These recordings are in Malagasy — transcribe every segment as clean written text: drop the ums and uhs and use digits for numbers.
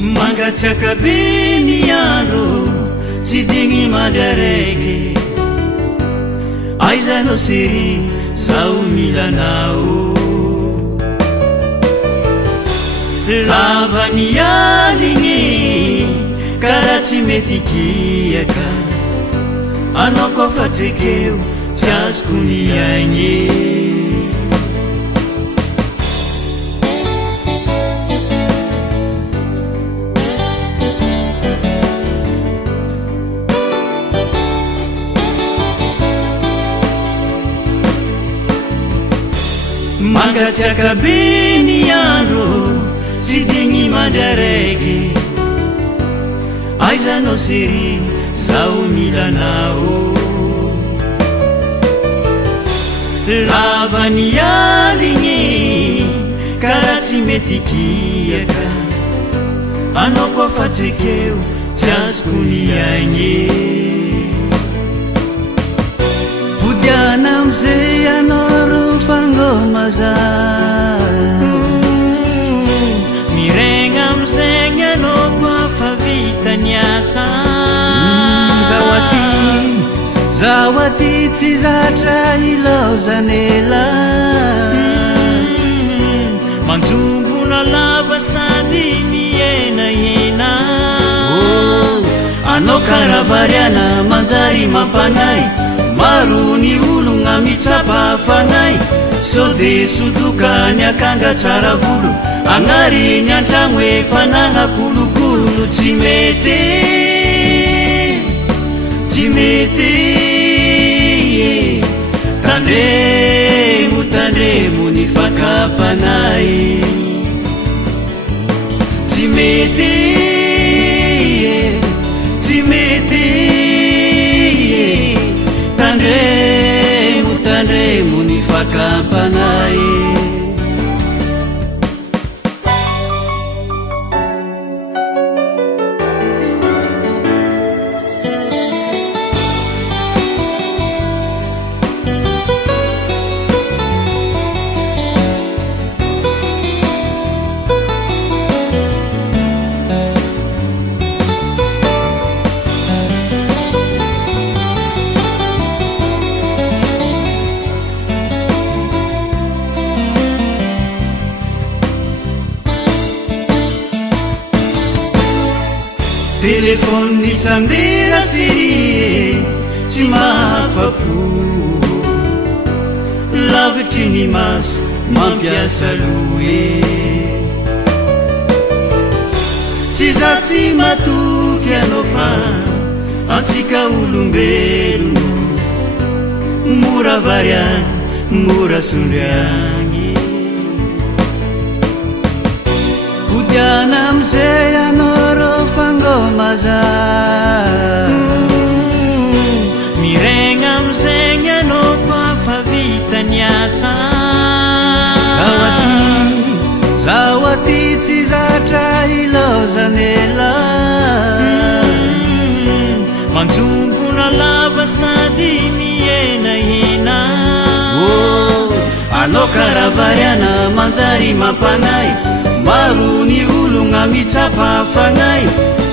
mangatsaka be ny andro tsy digny mandraraiky aizanao sery zao milanao lava ny aligny karaha tsy mety kiaka anao kofa tsekeo tsy azoko ny aigny mangatsiaka be ny andro tsy digny mandraraiky aizanao sery zao milanao lava ny aligny karaha tsy mety kiaka anao kofa tsekeo tsy azoko ny aigny vodiana amizay anao ro fangomaza miregna amizegny anao koa fa vita ny asa zaho aty tsy zatra ilaozanela manjombona lava sady mienahena anao karavariana manjary mampanay maro ny ologna mitsapa fanay sode sotoka ny akanga tsara volo agnary ny antragno efa nagna kolokolo tsy mety tandremo ny fakapanay tsy mety tandremo ny fakapanay telefony ny sandera serie tsy mahafapo lavitry ny maso mampiasa loe tsy za tsy matoky anao fa antsika olombelono mora variany mora sondriagny vodiana amizay anao ro fangomaza miregna amizegny anao koa fa vita ny asa zaho aty tsy zatra ilaozanela manjombona lava sady mienahena anao karavariana manjary mampanay maro ny ologna mitsapa fanay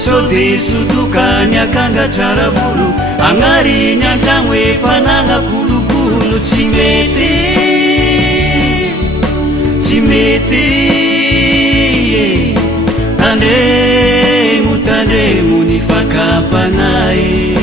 sode sotoka ny akanga tsara volo agnary ny antragno efa nagna kolokolo tsy mety tandremo ny fakapanay